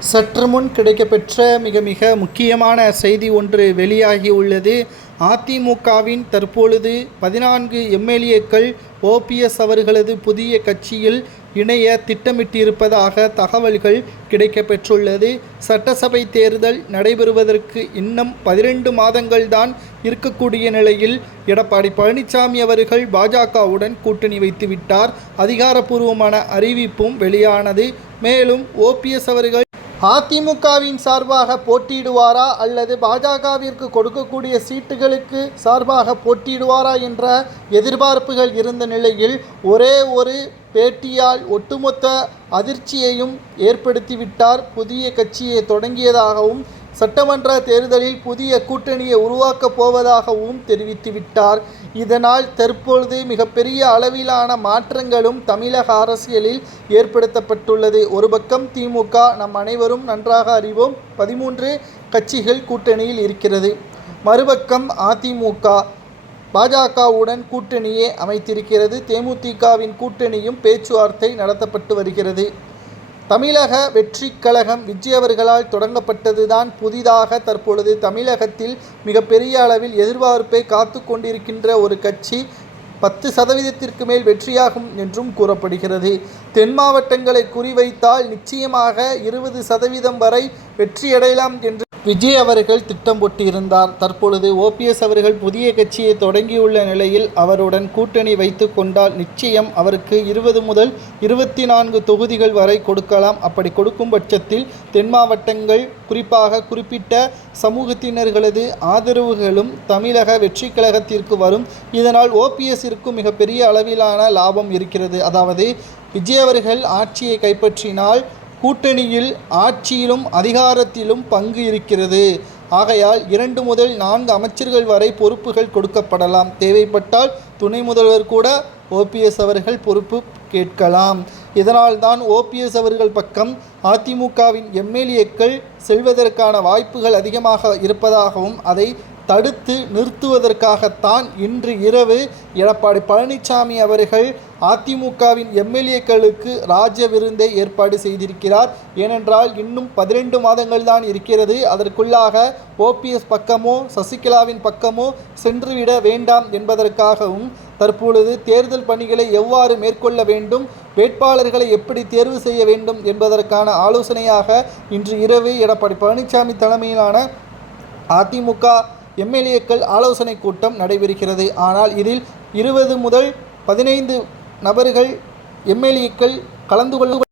சற்று முன் கிடைக்கப்பெற்ற மிக மிக முக்கியமான செய்தி ஒன்று வெளியாகி உள்ளது. அதிமுகவின் தற்பொழுது பதினான்கு எம்எல்ஏக்கள் ஓபிஎஸ் அவர்களது புதிய கட்சியில் இணைய திட்டமிட்டிருப்பதாக தகவல்கள் கிடைக்கப்பெற்றுள்ளது. சட்டசபை தேர்தல் நடைபெறுவதற்கு இன்னும் பதிரெண்டு மாதங்கள்தான் இருக்கக்கூடிய நிலையில் எடப்பாடி பழனிசாமி அவர்கள் பாஜகவுடன் கூட்டணி வைத்துவிட்டார். அதிகாரப்பூர்வமான அறிவிப்பும் வெளியானது. மேலும் ஓபிஎஸ் அவர்கள் அதிமுகவின் சார்பாக போட்டியிடுவாரா அல்லது பாஜகவிற்கு கொடுக்கக்கூடிய சீட்டுகளுக்கு சார்பாக போட்டியிடுவாரா என்ற எதிர்பார்ப்புகள் இருந்த நிலையில் ஒரே ஒரு பேட்டியால் ஒட்டுமொத்த அதிர்ச்சியையும் ஏற்படுத்திவிட்டார் புதிய கட்சியை தொடங்கியதாகவும் சட்டமன்ற தேர்தலில் புதிய கூட்டணியை உருவாக்கப் போவதாகவும் தெரிவித்துவிட்டார் இதனால் தற்பொழுது மிகப்பெரிய அளவிலான மாற்றங்களும் தமிழக அரசியலில் ஏற்படுத்தப்பட்டுள்ளது. ஒரு பக்கம் திமுக நம் அனைவரும் நன்றாக அறிவோம். பதிமூன்று கட்சிகள் கூட்டணியில் இருக்கிறது. மறுபக்கம் அதிமுக பாஜகவுடன் கூட்டணியே அமைத்திருக்கிறது. தேமுதிகவின் கூட்டணியும் பேச்சுவார்த்தை நடத்தப்பட்டு வருகிறது. தமிழக வெற்றி கழகம் விஜய் அவர்களால் தொடங்கப்பட்டதுதான் புதிதாக தற்பொழுது தமிழகத்தில் மிகப்பெரிய அளவில் எதிர்பார்ப்பை காத்து கொண்டிருக்கின்ற ஒரு கட்சி பத்து சதவீதத்திற்கு மேல் வெற்றியாகும் என்றும் கூறப்படுகிறது. தென் மாவட்டங்களை குறிவைத்தால் நிச்சயமாக இருபது சதவீதம் வரை வெற்றியடையலாம் என்று விஜய் அவர்கள் திட்டம் போட்டிருந்தார். தற்பொழுது ஓபிஎஸ் அவர்கள் புதிய கட்சியை தொடங்கியுள்ள நிலையில் அவருடன் கூட்டணி வைத்து கொண்டால் நிச்சயம் அவருக்கு இருபது முதல் இருபத்தி நான்கு தொகுதிகள் வரை கொடுக்கலாம். அப்படி கொடுக்கும் பட்சத்தில் தென் மாவட்டங்கள் குறிப்பாக குறிப்பிட்ட சமூகத்தினர்களது ஆதரவுகளும் தமிழக வெற்றி கழகத்திற்கு வரும். இதனால் ஓபிஎஸ்ஸிற்கும் மிகப்பெரிய அளவிலான லாபம் இருக்கிறது. அதாவது விஜய் அவர்கள் ஆட்சியை கைப்பற்றினால் கூட்டணியில் ஆட்சியிலும் அதிகாரத்திலும் பங்கு இருக்கிறது. ஆகையால் இரண்டு முதல் நான்கு அமைச்சர்கள் வரை பொறுப்புகள் கொடுக்கப்படலாம். தேவைப்பட்டால் துணை முதல்வர் கூட ஓபிஎஸ் அவர்கள் பொறுப்பு கேட்கலாம். இதனால்தான் ஓபிஎஸ் அவர்கள் பக்கம் அதிமுகவின் எம்எல்ஏக்கள் செல்வதற்கான வாய்ப்புகள் அதிகமாக இருப்பதாகவும் அதை தடுத்து நிறுத்துவதற்காகத்தான் இன்று இரவு எடப்பாடி பழனிசாமி அவர்கள் அதிமுகவின் எம்எல்ஏக்களுக்கு ராஜ்ய விருந்தை ஏற்பாடு செய்திருக்கிறார். ஏனென்றால் இன்னும் பதினெண்டு மாதங்கள் தான் இருக்கிறது. அதற்குள்ளாக ஓபிஎஸ் பக்கமோ சசிகலாவின் பக்கமோ சென்றுவிட வேண்டாம் என்பதற்காகவும் தற்பொழுது தேர்தல் பணிகளை எவ்வாறு மேற்கொள்ள வேண்டும் வேட்பாளர்களை எப்படி தேர்வு செய்ய வேண்டும் என்பதற்கான ஆலோசனையாக இன்று இரவு எடப்பாடி பழனிசாமி தலைமையிலான அதிமுக எம்எல்ஏக்கள் ஆலோசனை கூட்டம் நடைபெறுகிறது. ஆனால் இதில் இருபது முதல் பதினைந்து நபர்கள் எம்எல்ஏக்கள் கலந்து கொள்ள